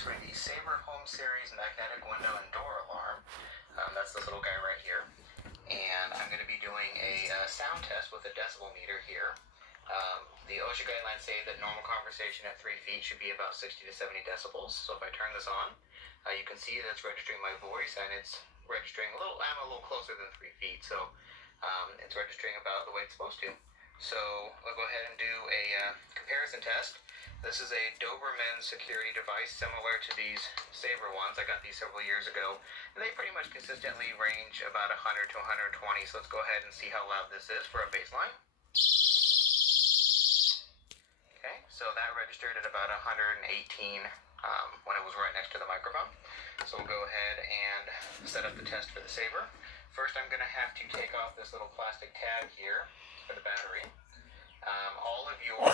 is for the Sabre Home Series magnetic window and door alarm. That's this little guy right here. And I'm going to be doing a sound test with a decibel meter here. The OSHA guidelines say that normal conversation at 3 feet should be about 60 to 70 decibels. So if I turn this on, you can see that it's registering my voice, and it's registering I'm a little closer than 3 feet, so it's registering about the way it's supposed to. So I'll go ahead and do a comparison test. This is a Doberman security device similar to these Sabre ones. I got these several years ago, and they pretty much consistently range about 100 to 120. So let's go ahead and see how loud this is for a baseline. Okay, so that registered at about 118 when it was right next to the microphone. So we'll go ahead and set up the test for the Sabre. First, I'm going to have to take off this little plastic tab here for the battery. All of your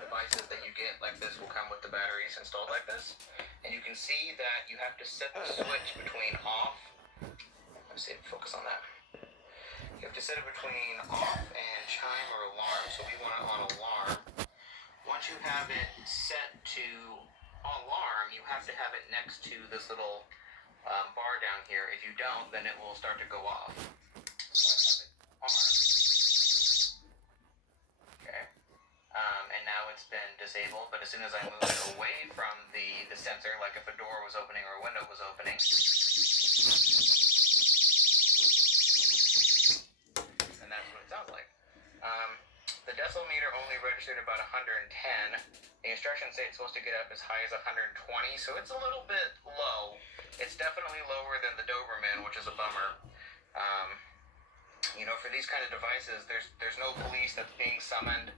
devices that you get like this will come with the batteries installed like this. And you can see that you have to set the switch between off. Let's see, focus on that. You have to set it between off and chime or alarm. So we want it on alarm. Once you have it set to alarm, you have to have it next to this little bar down here. If you don't, then it will start to go off. So I have it on. Okay. And now it's been disabled, but as soon as I move it away from the sensor, like if a door was opening or a window was opening, and that's what it sounds like. The decibel meter only registered about 110. The instructions say it's supposed to get up as high as 120, so it's a little bit low. It's definitely lower than the Doberman, which is a bummer. For these kind of devices, there's no police that's being summoned.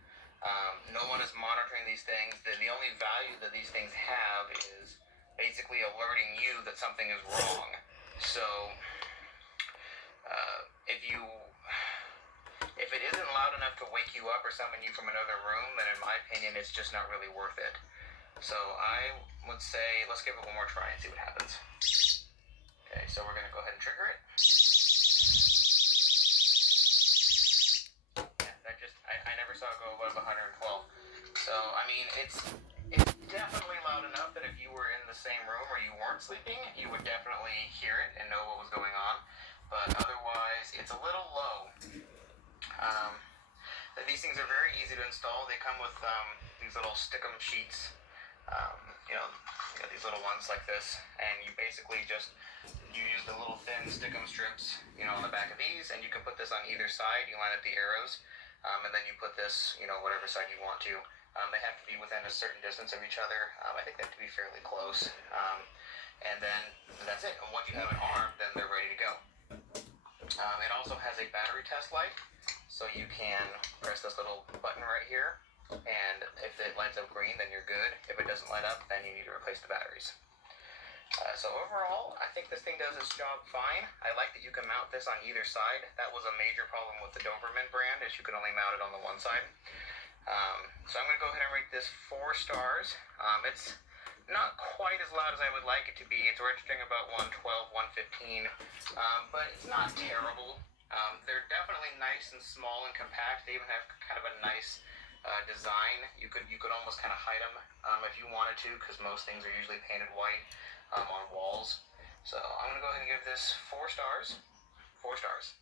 No one is monitoring these things. The only value that these things have is basically alerting you that something is wrong. So if it isn't loud enough to wake you up or summon you from another room, then in my opinion, it's just not really worth it. So I would say, let's give it one more try and see what happens. Okay, so we're going to go ahead and trigger it. Yeah, I never saw it go above 112. So, I mean, it's definitely loud enough that if you were in the same room or you weren't sleeping, you would definitely hear it and know what was going on. But otherwise, it's a little low. These things are very easy to install. They come with these little stick-em sheets. You got these little ones like this, and you basically you use the little thin stick-em strips, on the back of these, and you can put this on either side. You line up the arrows, and then you put this, whatever side you want to. They have to be within a certain distance of each other. I think they have to be fairly close. And then that's it. And once you have an arm, then they're ready to go. It also has a battery test light, so you can press this little button right here, and if it lights up green, then you're good. If it doesn't light up, then you need to replace the batteries. So overall, I think this thing does its job fine. I like that you can mount this on either side. That was a major problem with the Doberman brand, is you can only mount it on the one side. So I'm going to go ahead and rate this 4 stars. It's not quite as loud as I would like it to be. It's registering about 112, 115, but it's not terrible. They're definitely nice and small and compact. They even have kind of a nice design. You could almost kind of hide them if you wanted to, because most things are usually painted white on walls. So I'm going to go ahead and give this 4 stars. 4 stars.